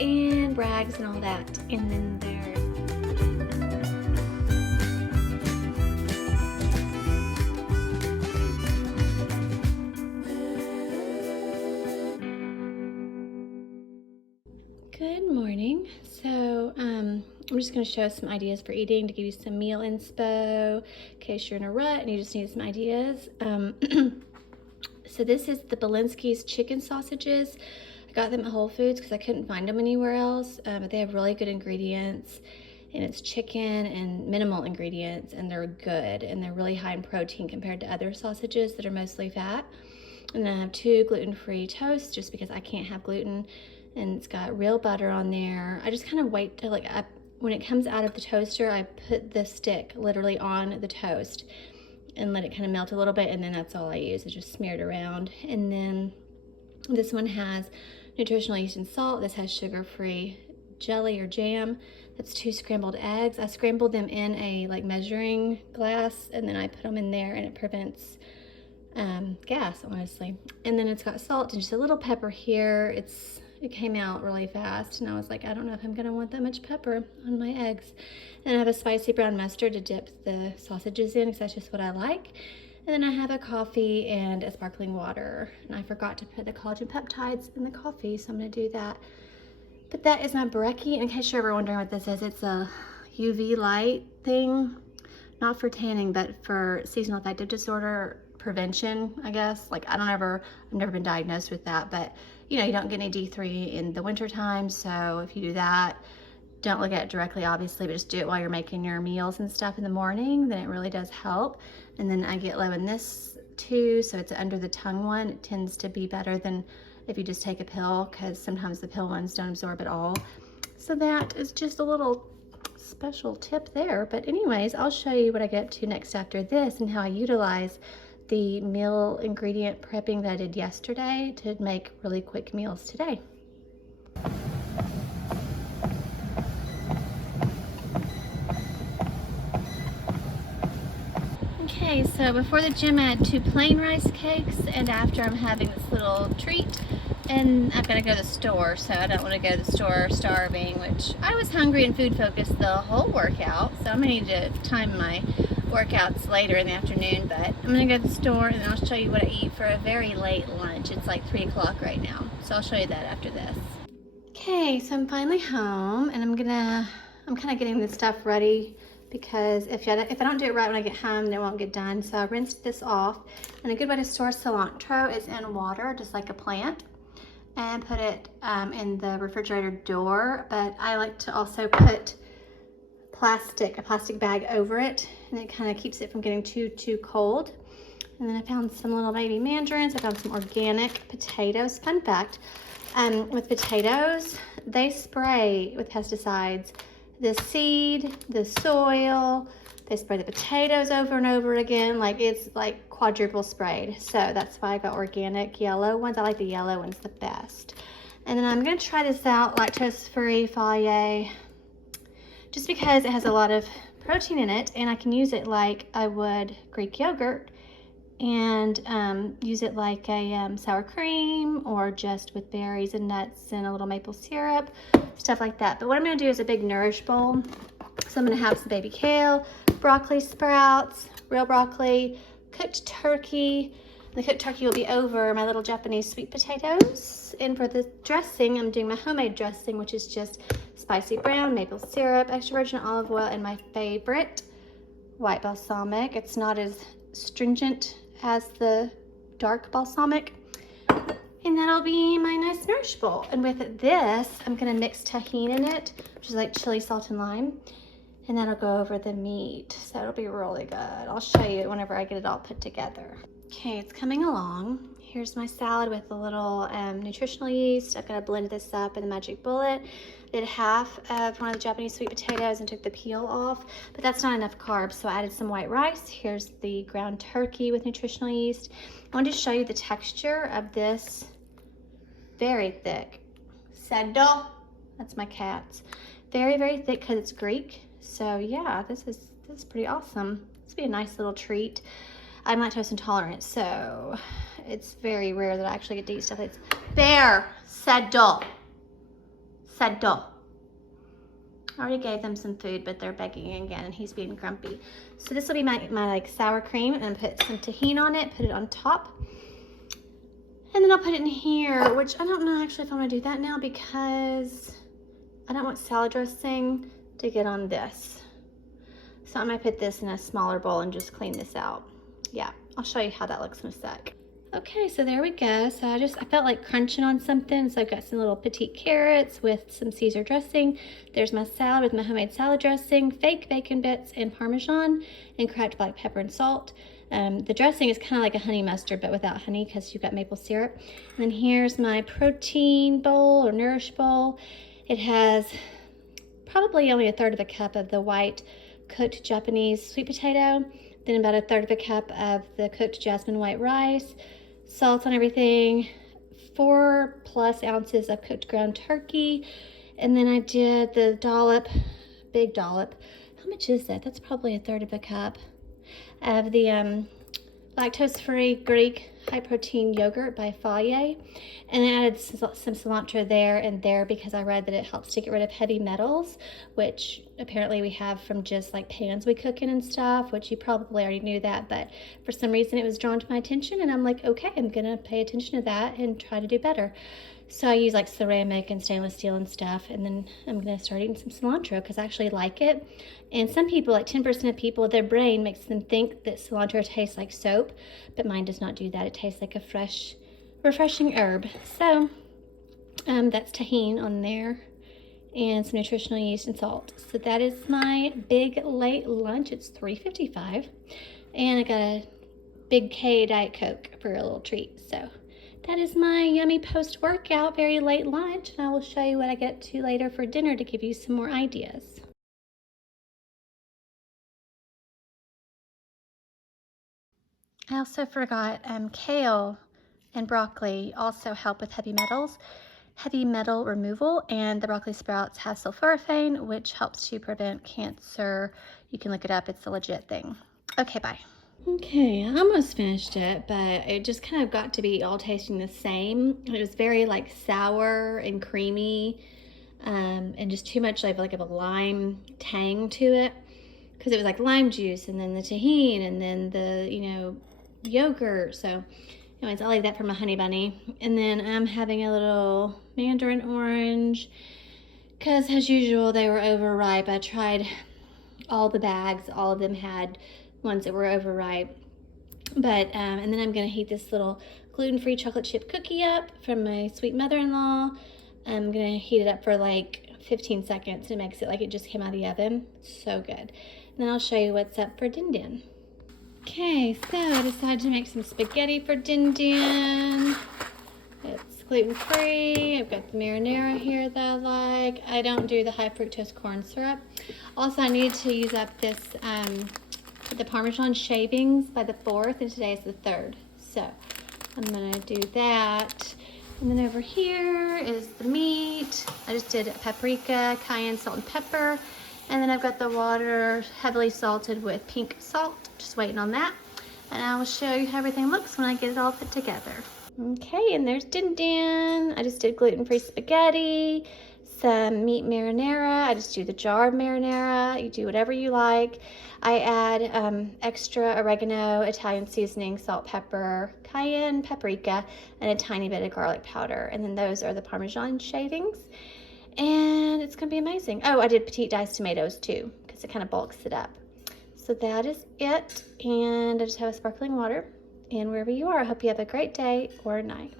and rags and all that. And then there's Good morning. So I'm just going to show some ideas for eating to give you some meal inspo in case you're in a rut and you just need some ideas. So this is the Belinsky's chicken sausages. I got them at Whole Foods because I couldn't find them anywhere else, but they have really good ingredients, and it's chicken and minimal ingredients, and they're good, and they're really high in protein compared to other sausages that are mostly fat. And then I have 2 gluten-free toasts just because I can't have gluten, and it's got real butter on there. I just kind of wait till when it comes out of the toaster, I put the stick literally on the toast and let it kind of melt a little bit, and then that's all I use. I just smear it around. And then this one has nutritional yeast and salt. This has sugar-free jelly or jam. That's 2 scrambled eggs. I scrambled them in a measuring glass, and then I put them in there, and it prevents gas, honestly. And then it's got salt and just a little pepper here. It came out really fast, and I was like, I don't know if I'm gonna want that much pepper on my eggs. And I have a spicy brown mustard to dip the sausages in because that's just what I like. And then I have a coffee and a sparkling water. And I forgot to put the collagen peptides in the coffee, so I'm gonna do that. But that is my brekkie. In case you're ever wondering what this is, it's a UV light thing. Not for tanning, but for seasonal affective disorder prevention, I guess. I've never been diagnosed with that, but you don't get any D3 in the winter time. So if you do that, don't look at it directly, obviously, but just do it while you're making your meals and stuff in the morning, then it really does help. And then I get low in this too, so it's under the tongue one. It tends to be better than if you just take a pill, because sometimes the pill ones don't absorb at all. So that is just a little special tip there. But anyways, I'll show you what I get up to next after this and how I utilize the meal ingredient prepping that I did yesterday to make really quick meals today. Okay, so before the gym I had 2 plain rice cakes, and after I'm having this little treat, and I've got to go to the store, so I don't want to go to the store starving, which I was hungry and food focused the whole workout, so I'm going to need to time my workouts later in the afternoon. But I'm going to go to the store and I'll show you what I eat for a very late lunch. It's like 3 o'clock right now, so I'll show you that after this. Okay, so I'm finally home, and I'm kind of getting this stuff ready because if I don't do it right when I get home, then it won't get done. So I rinsed this off, and a good way to store cilantro is in water, just like a plant, and put it in the refrigerator door. But I like to also put a plastic bag over it, and it kind of keeps it from getting too cold. And then I found some little baby mandarins. I found some organic potatoes. Fun fact, with potatoes, they spray with pesticides the seed, the soil, they spray the potatoes over and over again. It's like quadruple sprayed. So that's why I got organic yellow ones. I like the yellow ones the best. And then I'm gonna try this out, lactose-free Fage, just because it has a lot of protein in it, and I can use it like I would Greek yogurt, and use it like a sour cream, or just with berries and nuts and a little maple syrup, stuff like that. But what I'm going to do is a big nourish bowl. So I'm going to have some baby kale, broccoli sprouts, real broccoli, cooked turkey. The cooked turkey will be over my little Japanese sweet potatoes. And for the dressing, I'm doing my homemade dressing, which is just spicy brown, maple syrup, extra virgin olive oil, and my favorite, white balsamic. It's not as stringent as the dark balsamic. And that'll be my nice nourish bowl. And with this, I'm gonna mix tahini in it, which is like chili, salt, and lime. And that'll go over the meat. So it'll be really good. I'll show you whenever I get it all put together. Okay, it's coming along. Here's my salad with a little nutritional yeast. I've got to blend this up in the Magic Bullet. Did half of one of the Japanese sweet potatoes and took the peel off, but that's not enough carbs, so I added some white rice. Here's the ground turkey with nutritional yeast. I wanted to show you the texture of this very thick sado. That's my cat's. Very, very thick because it's Greek. So yeah, this is pretty awesome. This will be a nice little treat. I'm lactose intolerant, so it's very rare that I actually get to eat stuff that's bare sado. Sado. I already gave them some food, but they're begging again, and he's being grumpy. So this will be my like sour cream, and put some tahini on it, put it on top. And then I'll put it in here, which I don't know actually if I want to do that now because I don't want salad dressing to get on this. So I'm gonna put this in a smaller bowl and just clean this out. Yeah, I'll show you how that looks in a sec. Okay, so there we go. So I felt like crunching on something. So I've got some little petite carrots with some Caesar dressing. There's my salad with my homemade salad dressing, fake bacon bits and Parmesan, and cracked black pepper and salt. The dressing is kind of like a honey mustard, but without honey because you've got maple syrup. And then here's my protein bowl or nourish bowl. It has probably only 1/3 of a cup of the white cooked Japanese sweet potato, then about 1/3 of a cup of the cooked jasmine white rice, salt on everything, 4+ ounces of cooked ground turkey, and then I did the dollop, big dollop. How much is that? That's probably 1/3 of a cup of the lactose-free Greek high-protein yogurt by Fage, and I added some cilantro there and there because I read that it helps to get rid of heavy metals, which apparently we have from just like pans we cook in and stuff, which you probably already knew that, but for some reason it was drawn to my attention, and I'm like, okay, I'm gonna pay attention to that and try to do better. So I use like ceramic and stainless steel and stuff, and then I'm gonna start eating some cilantro because I actually like it. And some people, like 10% of people, their brain makes them think that cilantro tastes like soap, but mine does not do that. It tastes like a fresh, refreshing herb. So that's tahini on there and some nutritional yeast and salt. So that is my big late lunch. It's 3:55, and I got a big K Diet Coke for a little treat. So that is my yummy post-workout, very late lunch, and I will show you what I get to later for dinner to give you some more ideas. I also forgot kale and broccoli also help with heavy metal removal, and the broccoli sprouts have sulforaphane, which helps to prevent cancer. You can look it up, it's a legit thing. Okay, bye. Okay, I almost finished it, but it just kind of got to be all tasting the same. It was very like sour and creamy, and just too much like of a lime tang to it, because it was like lime juice and then the tahini and then the yogurt. So anyways, I'll leave that for my honey bunny. And then I'm having a little mandarin orange because as usual they were overripe. I tried all the bags, all of them had ones that were overripe. But and then I'm gonna heat this little gluten-free chocolate chip cookie up from my sweet mother-in-law. I'm gonna heat it up for like 15 seconds, and it makes it like it just came out of the oven. So good. And then I'll show you what's up for Din Din. Okay, so I decided to make some spaghetti for Din Din. It's gluten-free. I've got the marinara here that I like. I don't do the high fructose corn syrup. Also, I needed to use up this the Parmesan shavings by the 4th, and today is the 3rd. So I'm gonna do that. And then over here is the meat. I just did paprika, cayenne, salt, and pepper. And then I've got the water heavily salted with pink salt, just waiting on that. And I will show you how everything looks when I get it all put together. Okay, and there's Din Din. I just did gluten-free spaghetti, some meat marinara. I just do the jar of marinara. You do whatever you like. I add extra oregano, Italian seasoning, salt, pepper, cayenne, paprika, and a tiny bit of garlic powder. And then those are the Parmesan shavings. And it's gonna be amazing. Oh, I did petite diced tomatoes too, because it kind of bulks it up. So that is it, and I just have a sparkling water. And wherever you are, I hope you have a great day or night.